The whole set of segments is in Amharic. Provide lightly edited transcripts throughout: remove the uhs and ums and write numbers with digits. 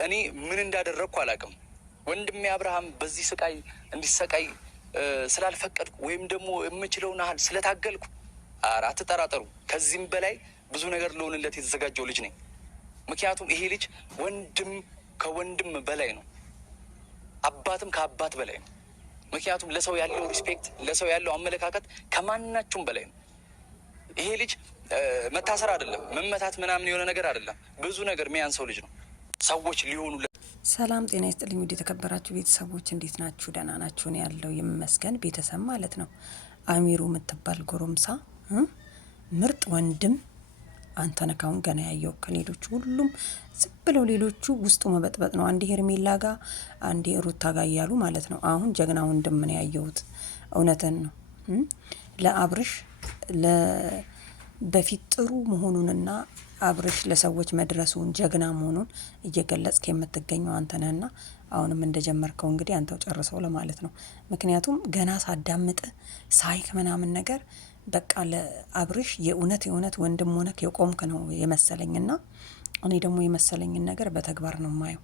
እኔ ምን እንዳደረግኩ አላውቅም። ወንድሜ አብርሃም በዚህ ስቃይ እንዲሰቃይ ስላልፈቀድኩ ወይም ደግሞ የምችለውን ያህል ስለታገልኩ አትጠራጠሩ፣ ከዚህም በላይ ብዙ ነገር ልሆንለት የተዘጋጀው ልጅ ነኝ። ምክንያቱም ይሄ ልጅ ወንድም ከወንድም በላይ ነው፣ አባትም ከአባት በላይ ነው። ምክንያቱም ለሰው ያለው ሪስፔክት፣ ለሰው ያለው አመለካከት ከማናችሁም በላይ ነው። ይሄ ልጅ መታሰር አይደለም መመታት ምናምን የሆነ ነገር አይደለም፣ ብዙ ነገር የሚያንሰው ልጅ ነው። ሰዎች ሊሆኑ ሰላም ጤና ይስጥልኝ። ውድ የተከበራችሁ ቤተሰቦች እንዴት ናችሁ? ደህና ናችሁ? ነው ያለው ይመስገን። ቤተሰብ ማለት ነው አሚሩ የምትባል ጎረምሳ ምርጥ ወንድም አንተ ነህ አሁን ገና ያየው። ከሌሎቹ ሁሉም ዝም ብለው ሌሎቹ ውስጡ መበጥበጥ ነው። አንዴ ሄርሜላ ጋር አንዴ ሩታ ጋር እያሉ ማለት ነው። አሁን ጀግና ወንድም ነው ያየሁት። እውነትን ነው ለአብርሽ በፊት ጥሩ መሆኑንና አብርሽ ለሰዎች መድረሱን ጀግና መሆኑን እየገለጽክ የምትገኘው አንተ ነህና አሁንም እንደጀመርከው እንግዲህ አንተው ጨርሰው ለማለት ነው። ምክንያቱም ገና ሳዳምጥ ሳይክ ምናምን ነገር በቃ ለአብርሽ የእውነት ወንድም ሆነክ የቆምክ ነው የመሰለኝና እኔ ደግሞ የመሰለኝን ነገር በተግባር ነው ማየው።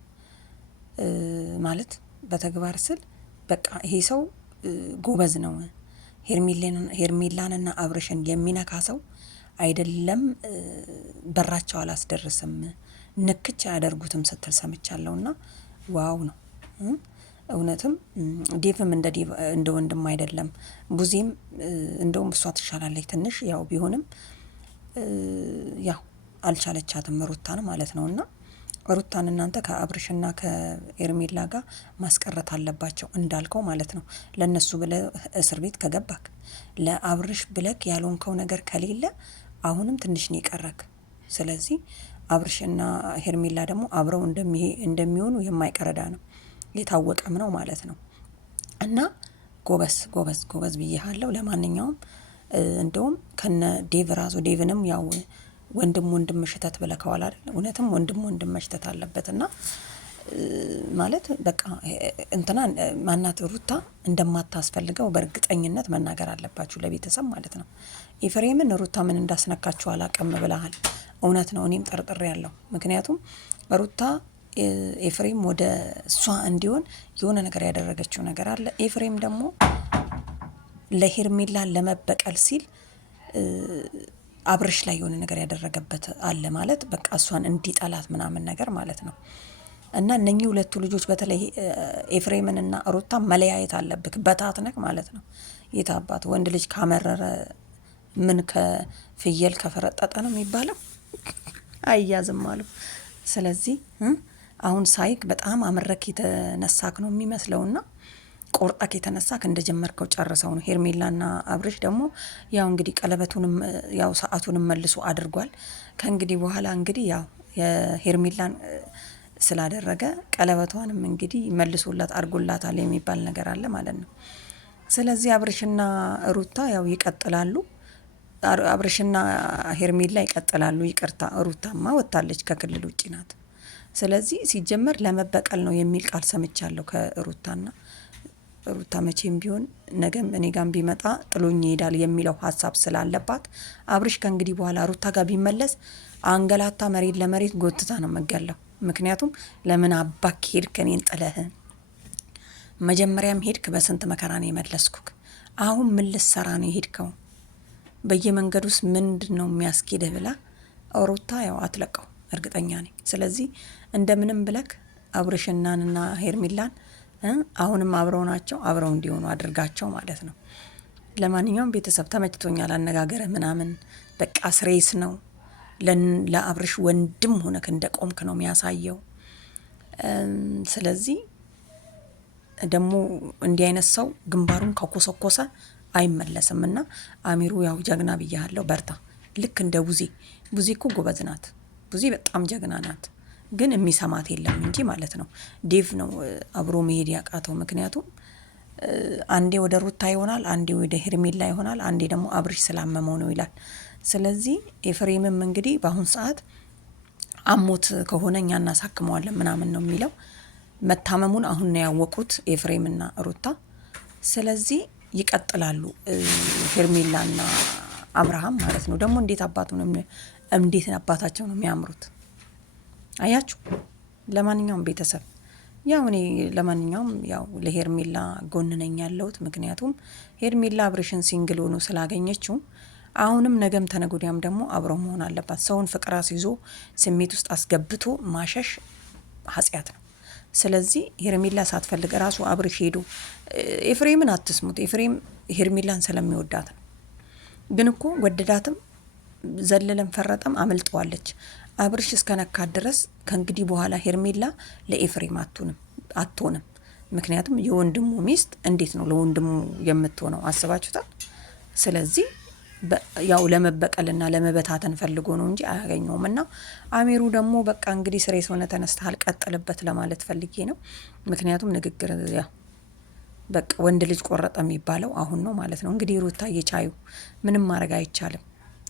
ማለት በተግባር ስል በቃ ይሄ ሰው ጎበዝ ነው። ሄርሜላንና አብርሽን የሚነካ ሰው አይደለም። በራቸው አላስደርስም ንክች አያደርጉትም ስትል ሰምቻለሁና ዋው ነው። እውነትም ዴቭም እንደ ወንድም አይደለም። ቡዜም እንደውም እሷ ትሻላለች ትንሽ ያው ቢሆንም ያው አልቻለቻትም ሩታን ማለት ነውና ሩታን እናንተ ከአብርሽና ከኤርሜላ ጋር ማስቀረት አለባቸው እንዳልከው ማለት ነው። ለነሱ ብለህ እስር ቤት ከገባክ ለአብርሽ ብለክ ያልሆንከው ነገር ከሌለ አሁንም ትንሽ ነው ይቀረክ። ስለዚህ አብርሽና ሄርሜላ ደግሞ አብረው እንደሚሆኑ የማይቀረዳ ነው የታወቀም ነው ማለት ነው። እና ጎበዝ ብዬሃለሁ። ለማንኛውም እንደውም ከነ ዴቭ ራሱ ዴቭንም ያው ወንድም መሽተት ብለከዋል አይደል? እውነትም ወንድም መሽተት አለበትና ማለት በቃ እንትና ማናት ሩታ እንደማታስፈልገው በእርግጠኝነት መናገር አለባችሁ ለቤተሰብ ማለት ነው። ኤፍሬምን ሩታ ምን እንዳስነካችሁ አላቀም ብለሃል። እውነት ነው፣ እኔም ጠርጥሬ ያለው። ምክንያቱም ሩታ ኤፍሬም ወደ እሷ እንዲሆን የሆነ ነገር ያደረገችው ነገር አለ። ኤፍሬም ደግሞ ለሄርሜላን ለመበቀል ሲል አብርሽ ላይ የሆነ ነገር ያደረገበት አለ ማለት በቃ እሷን እንዲጠላት ምናምን ነገር ማለት ነው። እና እነኚህ ሁለቱ ልጆች በተለይ ኤፍሬምንና ሩታ መለያየት አለብክ፣ በታትነክ ማለት ነው። የታባት ወንድ ልጅ ካመረረ ምን ከፍየል ከፈረጠጠ ነው የሚባለው፣ አይያዝም አሉ። ስለዚህ አሁን ሳይክ በጣም አመረክ የተነሳክ ነው የሚመስለውና ቆርጣክ የተነሳክ እንደጀመርከው ጨርሰው ነው። ሄርሜላና አብርሽ ደግሞ ያው እንግዲህ ቀለበቱንም ያው ሰዓቱንም መልሶ አድርጓል። ከእንግዲህ በኋላ እንግዲህ ያው የሄርሜላን ስላደረገ ቀለበቷንም እንግዲህ መልሶላት አድርጎላታል የሚባል ነገር አለ ማለት ነው። ስለዚህ አብርሽና ሩታ ያው ይቀጥላሉ። አብርሽና ሄርሜላ ይቀጥላሉ። ይቅርታ ሩታማ ወጣለች፣ ከክልል ውጪ ናት። ስለዚህ ሲጀመር ለመበቀል ነው የሚል ቃል ሰምቻለሁ ከሩታና ሩታ መቼም ቢሆን ነገም እኔ ጋር ቢመጣ ጥሎኝ ይሄዳል የሚለው ሀሳብ ስላለባት አብርሽ ከእንግዲህ በኋላ ሩታ ጋር ቢመለስ አንገላታ መሬት ለመሬት ጎትታ ነው መገለው። ምክንያቱም ለምን አባክ ሄድክ እኔን ጥለህ? መጀመሪያም ሄድክ በስንት መከራ ነው የመለስኩክ። አሁን ምን ልትሰራ ነው የሄድከው? በየመንገዱስ ምንድነው የሚያስኬድህ ብላ ሩታ ያው አትለቀው እርግጠኛ ነኝ። ስለዚህ እንደምንም ብለክ አብርሽናንና ሄርሜላን አሁንም አብረው ናቸው፣ አብረው እንዲሆኑ አድርጋቸው ማለት ነው። ለማንኛውም ቤተሰብ ተመችቶኛል አነጋገረ ምናምን በቃ ስሬስ ነው። ለአብርሽ ወንድም ሆነክ እንደቆምክ ነው የሚያሳየው። ስለዚህ ደግሞ እንዲህ አይነት ሰው ግንባሩን ከኮሰኮሰ አይመለስም እና አሚሩ ያው ጀግና ብያለሁ፣ በርታ። ልክ እንደ ቡዜ እኮ ጎበዝ ናት። ቡዜ በጣም ጀግና ናት፣ ግን የሚሰማት የለም እንጂ ማለት ነው። ዴቭ ነው አብሮ መሄድ ያቃተው። ምክንያቱም አንዴ ወደ ሩታ ይሆናል፣ አንዴ ወደ ሄርሜላ ይሆናል፣ አንዴ ደግሞ አብርሽ ስላመመው ነው ይላል። ስለዚህ ኤፍሬምም እንግዲህ በአሁን ሰዓት አሞት ከሆነ እኛ እናሳክመዋለን ምናምን ነው የሚለው። መታመሙን አሁን ነው ያወቁት ኤፍሬምና ሩታ። ስለዚህ ይቀጥላሉ ሄርሜላና አብርሃም ማለት ነው። ደግሞ እንዴት አባታቸው ነው የሚያምሩት አያችሁ። ለማንኛውም ቤተሰብ ያው እኔ ለማንኛውም ያው ለሄርሜላ ጎን ነኝ ያለሁት። ምክንያቱም ሄርሜላ አብርሽን ሲንግል ሆኖ ስላገኘችው አሁንም ነገም ተነጎዳያም ደግሞ አብረው መሆን አለባት። ሰውን ፍቅር አስይዞ ስሜት ውስጥ አስገብቶ ማሸሽ ኃጢአት ነው። ስለዚህ ሄርሜላ ሳትፈልግ ራሱ አብርሽ ሄዶ ኤፍሬምን አትስሙት። ኤፍሬም ሄርሜላን ስለሚወዳት ነው። ግን እኮ ወደዳትም ዘለለም ፈረጠም አመልጠዋለች። አብርሽ እስከነካት ድረስ ከእንግዲህ በኋላ ሄርሜላ ለኤፍሬም አትሆንም። ምክንያቱም የወንድሙ ሚስት እንዴት ነው ለወንድሙ የምትሆነው? አስባችሁታል? ስለዚህ ያው ለመበቀልና ለመበታተን ፈልጎ ነው እንጂ አያገኘውም። እና አሜሩ ደግሞ በቃ እንግዲህ ስሬ ሰውነ ተነስተሃል ቀጥልበት ለማለት ፈልጌ ነው። ምክንያቱም ንግግር ያው በቃ ወንድ ልጅ ቆረጠ የሚባለው አሁን ነው ማለት ነው። እንግዲህ ሩታዬ ቻዩ፣ ምንም ማድረግ አይቻልም።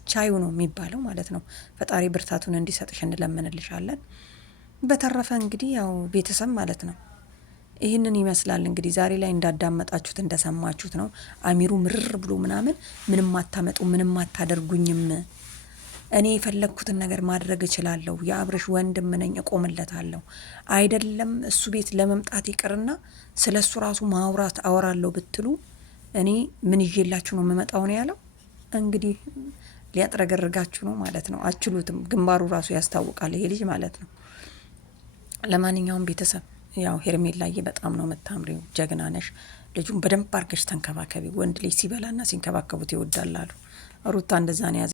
ቻዩ ነው የሚባለው ማለት ነው። ፈጣሪ ብርታቱን እንዲሰጥሽ እንለምንልሻለን። በተረፈ እንግዲህ ያው ቤተሰብ ማለት ነው ይህንን ይመስላል። እንግዲህ ዛሬ ላይ እንዳዳመጣችሁት እንደሰማችሁት ነው። አሚሩ ምርር ብሎ ምንም አታመጡ፣ ምንም አታደርጉኝም፣ እኔ የፈለግኩትን ነገር ማድረግ እችላለሁ፣ የአብርሽ ወንድም ነኝ፣ እቆምለታለሁ፣ አይደለም እሱ ቤት ለመምጣት ይቅርና ስለ እሱ ራሱ ማውራት አወራለሁ ብትሉ እኔ ምን ይዤላችሁ ነው የምመጣው ነው ያለው። እንግዲህ ሊያጥረገርጋችሁ ነው ማለት ነው። አችሉትም። ግንባሩ ራሱ ያስታውቃል ይሄ ልጅ ማለት ነው። ለማንኛውም ቤተሰብ ያው ሄርሜላዬ በጣም ነው የምታምሪው፣ ጀግና ነሽ። ልጁን በደንብ አርገሽ ተንከባከቢ። ወንድ ልጅ ሲበላና ሲንከባከቡት ይወዳላሉ። ሩታ እንደዛ ነው ያዘ